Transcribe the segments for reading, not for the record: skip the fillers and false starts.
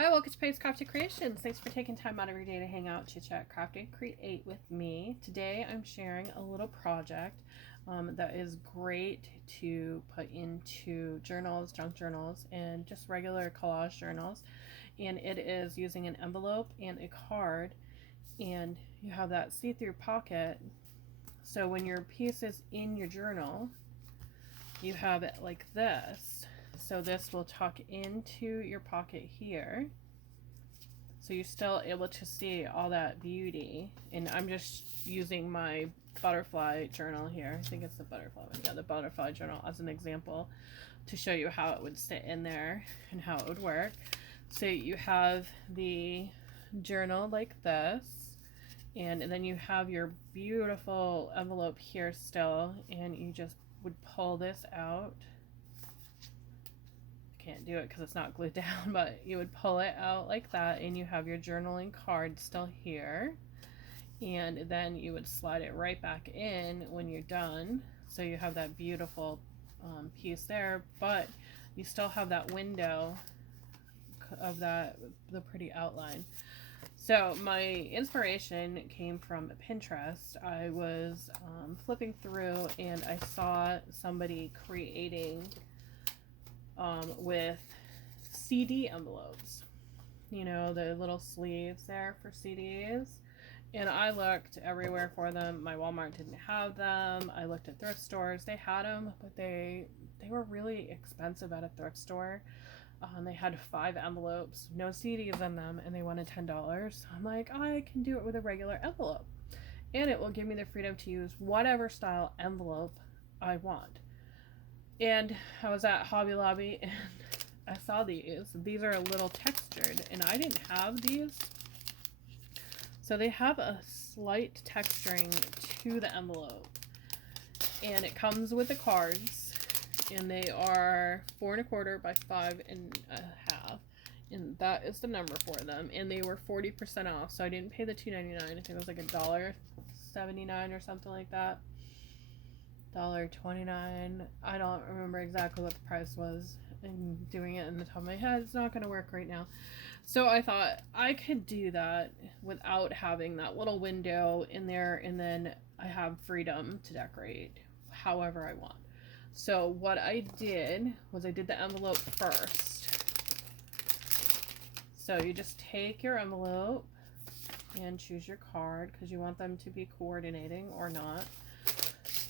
Hi, welcome to Pace Crafted Creations. Thanks for taking time out of your day to hang out, chit chat, craft, and create with me. Today I'm sharing a little project that is great to put into journals, junk journals, and just regular collage journals. And it is using an envelope and a card, and you have that see-through pocket. So when your piece is in your journal, you have it like this. So this will tuck into your pocket here. So you're still able to see all that beauty. And I'm just using my butterfly journal here. I think it's the butterfly one. Yeah, the butterfly journal as an example to show you how it would sit in there and how it would work. So you have the journal like this. And then you have your beautiful envelope here still. And you just would pull this out. Can't do it because it's not glued down, but you would pull it out like that, and you have your journaling card still here, and then you would slide it right back in when you're done. So you have that beautiful piece there, but you still have that window of the pretty outline. So my inspiration came from Pinterest. I was flipping through and I saw somebody creating with CD envelopes, you know, the little sleeves there for CDs. And I looked everywhere for them. My Walmart didn't have them. I looked at thrift stores. They had them, but they were really expensive at a thrift store. They had 5 envelopes, no CDs in them, and they wanted $10. I'm like, I can do it with a regular envelope. And it will give me the freedom to use whatever style envelope I want. And I was at Hobby Lobby and I saw these. These are a little textured, and I didn't have these. So they have a slight texturing to the envelope. And it comes with the cards, and they are 4 1/4 by 5 1/2. And that is the number for them. And they were 40% off, so I didn't pay the $2.99. I think it was like $1.79 or something like that. $1.29. I don't remember exactly what the price was. I'm doing it in the top of my head. It's not going to work right now. So I thought I could do that without having that little window in there, and then I have freedom to decorate however I want. So what I did was I did the envelope first. So you just take your envelope and choose your card because you want them to be coordinating or not.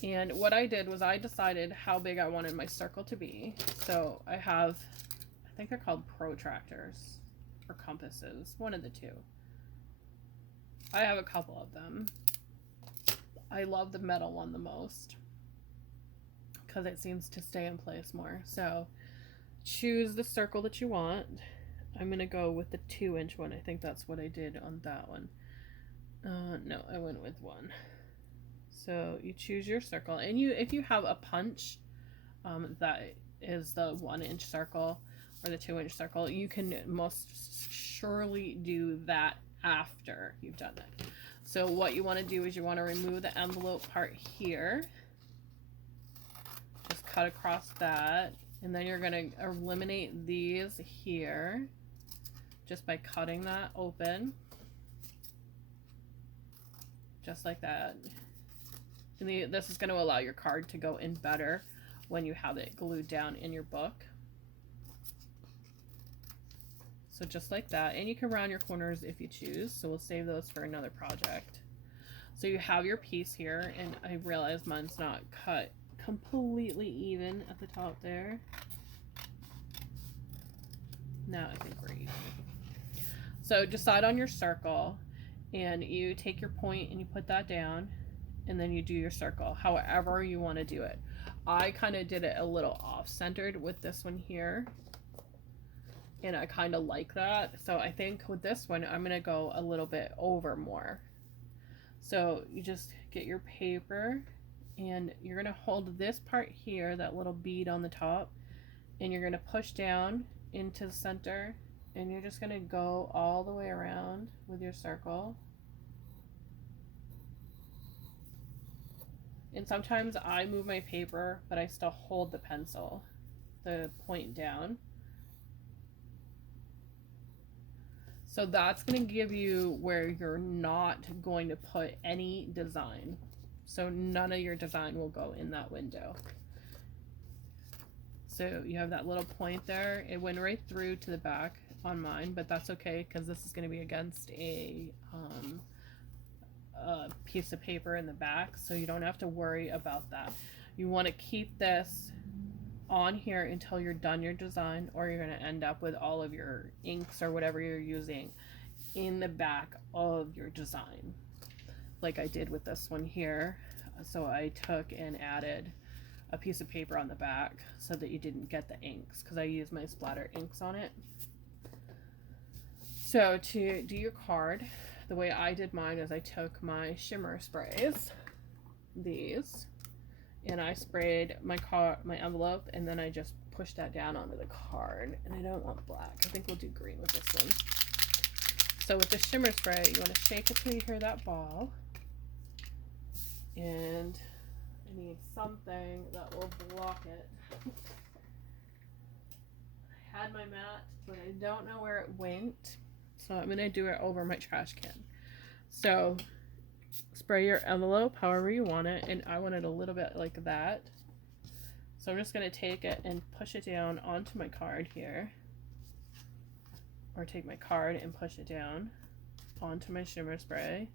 And what I did was I decided how big I wanted my circle to be. So I have, I think they're called protractors or compasses, one of the two. I have a couple of them. I love the metal one the most because it seems to stay in place more. So choose the circle that you want. I'm going to go with the 2-inch one. I think that's what I did on that one. No, I went with 1. So you choose your circle, and if you have a punch that is the 1-inch circle or the 2-inch circle, you can most surely do that after you've done it. So what you want to do is you want to remove the envelope part here, just cut across that, and then you're going to eliminate these here just by cutting that open, just like that. And this is going to allow your card to go in better when you have it glued down in your book. So just like that. And you can round your corners if you choose. So we'll save those for another project. So you have your piece here, and I realize mine's not cut completely even at the top there. Now I think we're even. So decide on your circle, and you take your point and you put that down, and then you do your circle however you want to do it. I kind of did it a little off-centered with this one here, and I kind of like that. So I think with this one I'm going to go a little bit over more. So you just get your paper, and you're going to hold this part here, that little bead on the top, and you're going to push down into the center, and you're just going to go all the way around with your circle. And sometimes I move my paper, but I still hold the pencil, the point down. So that's going to give you where you're not going to put any design. So none of your design will go in that window. So you have that little point there. It went right through to the back on mine, but that's okay because this is going to be against a piece of paper in the back, so you don't have to worry about that. You want to keep this on here until you're done your design, or you're going to end up with all of your inks or whatever you're using in the back of your design, like I did with this one here. So I took and added a piece of paper on the back so that you didn't get the inks, because I used my splatter inks on it. So to do your card, the way I did mine is I took my shimmer sprays, these, and I sprayed my envelope, and then I just pushed that down onto the card. And I don't want black. I think we'll do green with this one. So with the shimmer spray, you want to shake it till you hear that ball. And I need something that will block it. I had my mat, but I don't know where it went. So I'm going to do it over my trash can. So spray your envelope however you want it, and I want it a little bit like that. So I'm just going to take it and push it down onto my card here. Or take my card and push it down onto my shimmer spray.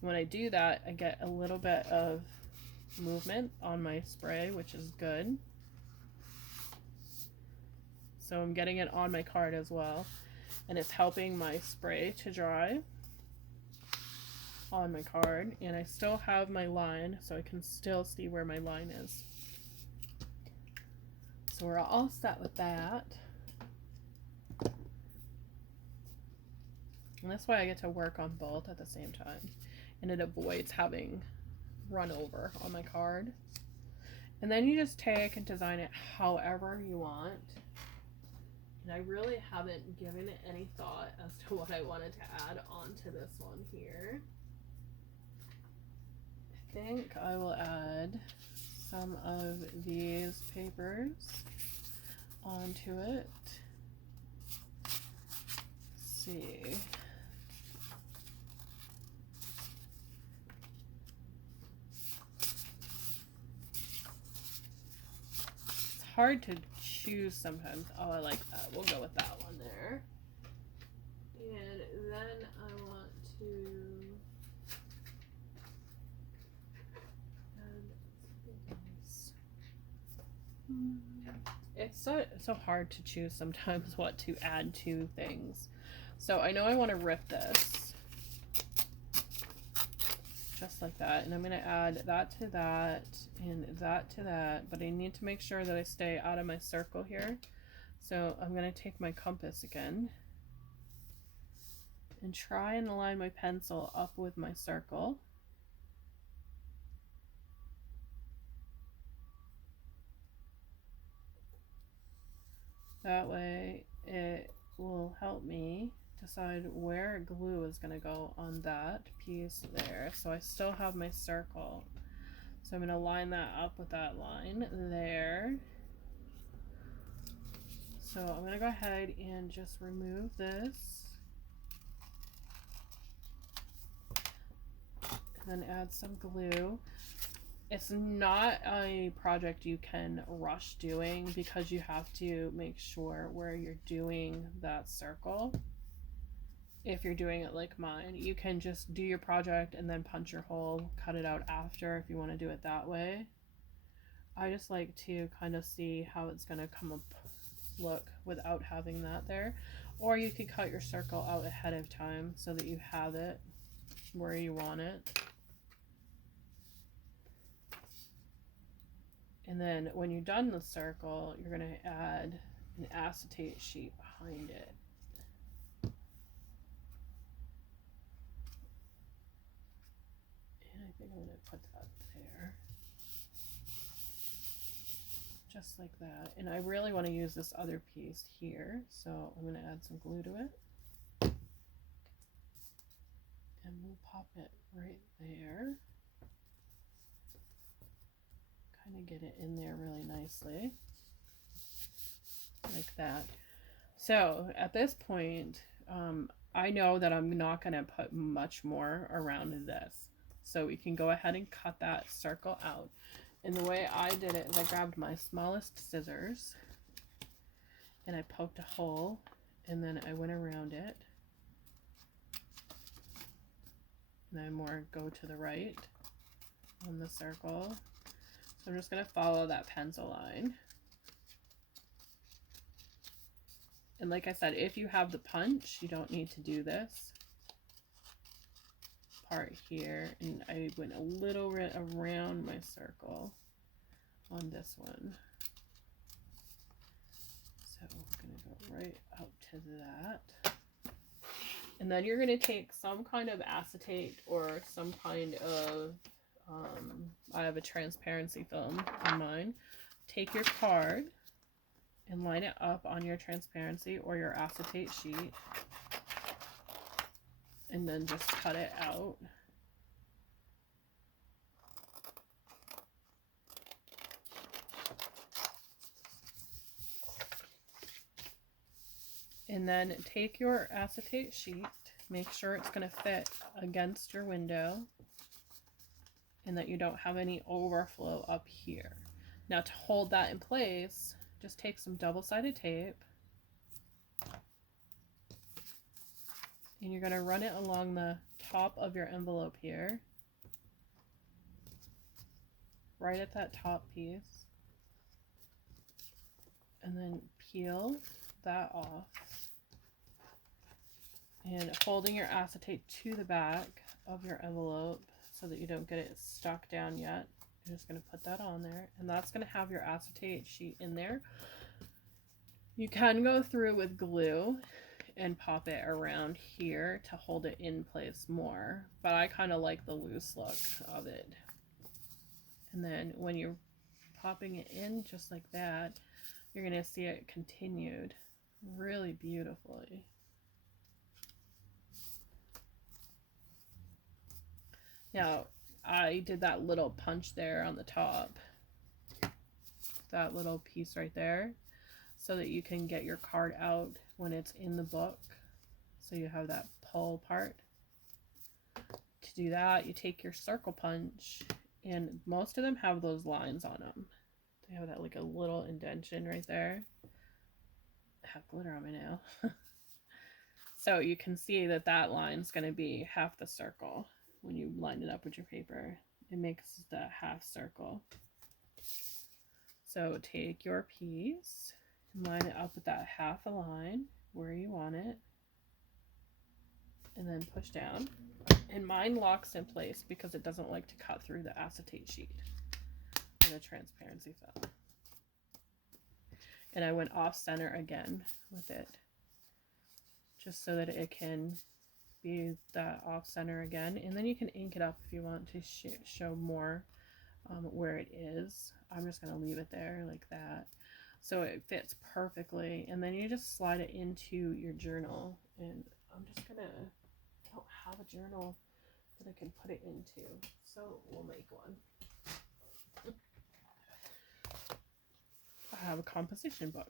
When I do that, I get a little bit of movement on my spray, which is good. So I'm getting it on my card as well, and it's helping my spray to dry on my card. And I still have my line, so I can still see where my line is. So we're all set with that. And that's why I get to work on both at the same time, and it avoids having run over on my card. And then you just take and design it however you want. And I really haven't given it any thought as to what I wanted to add onto this one here. I think I will add some of these papers onto it. Let's see. Hard to choose sometimes. Oh, I like that. We'll go with that one there. And then I want to add. It's so hard to choose sometimes what to add to things. So I know I want to rip this just like that, and I'm going to add that to that and that to that, but I need to make sure that I stay out of my circle here. So I'm going to take my compass again and try and align my pencil up with my circle. That way it will help me decide where glue is going to go on that piece there. So I still have my circle. So I'm going to line that up with that line there. So I'm going to go ahead and just remove this. And then add some glue. It's not a project you can rush doing, because you have to make sure where you're doing that circle. If you're doing it like mine, you can just do your project and then punch your hole, cut it out after if you want to do it that way. I just like to kind of see how it's going to come up look without having that there. Or you could cut your circle out ahead of time so that you have it where you want it. And then when you're done the circle, you're going to add an acetate sheet behind it. And I think I'm going to put that there. Just like that. And I really want to use this other piece here, so I'm going to add some glue to it. And we'll pop it right there. Kind of get it in there really nicely. Like that. So at this point, I know that I'm not going to put much more around this. So we can go ahead and cut that circle out. And the way I did it is I grabbed my smallest scissors and I poked a hole and then I went around it. And I more go to the right on the circle. So I'm just going to follow that pencil line. And like I said, if you have the punch, you don't need to do this part here. And I went a little bit around my circle on this one. So I'm going to go right out to that. And then you're going to take some kind of acetate or some kind of, I have a transparency film on mine. Take your card and line it up on your transparency or your acetate sheet. And then just cut it out. And then take your acetate sheet, make sure it's going to fit against your window and that you don't have any overflow up here. Now to hold that in place, just take some double-sided tape and you're going to run it along the top of your envelope here, right at that top piece, and then peel that off. And holding your acetate to the back of your envelope so that you don't get it stuck down yet. You're just going to put that on there. And that's going to have your acetate sheet in there. You can go through with glue and pop it around here to hold it in place more. But I kind of like the loose look of it. And then when you're popping it in just like that, you're going to see it continued really beautifully. Now, I did that little punch there on the top, that little piece right there, so that you can get your card out when it's in the book. So you have that pull part. To do that, you take your circle punch, and most of them have those lines on them. They have that like a little indentation right there. I have glitter on my nail. So you can see that that line's going to be half the circle. When you line it up with your paper, it makes the half circle. So take your piece and line it up with that half a line where you want it, and then push down. And mine locks in place because it doesn't like to cut through the acetate sheet and the transparency film. And I went off center again with it, just so that it can be that off center again. And then you can ink it up if you want to show more where it is. I'm just going to leave it there like that so it fits perfectly. And then you just slide it into your journal. And I'm just gonna, I don't have a journal that I can put it into, so we'll make one. I have a composition book.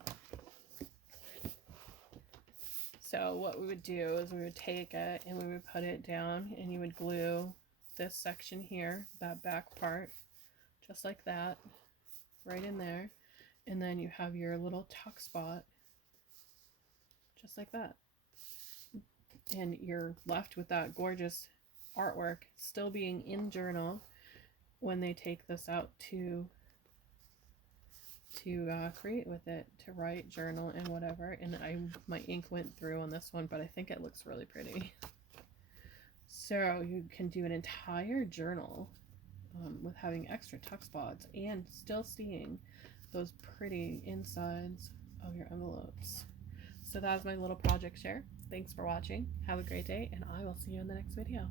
So what we would do is we would take it and we would put it down, and you would glue this section here, that back part, just like that, right in there. And then you have your little tuck spot, just like that. And you're left with that gorgeous artwork still being in journal when they take this out to create with it, to write, journal, and whatever. And my ink went through on this one, but I think it looks really pretty. So you can do an entire journal with having extra tuck spots and still seeing those pretty insides of your envelopes. So that was my little project share. Thanks for watching. Have a great day, and I will see you in the next video.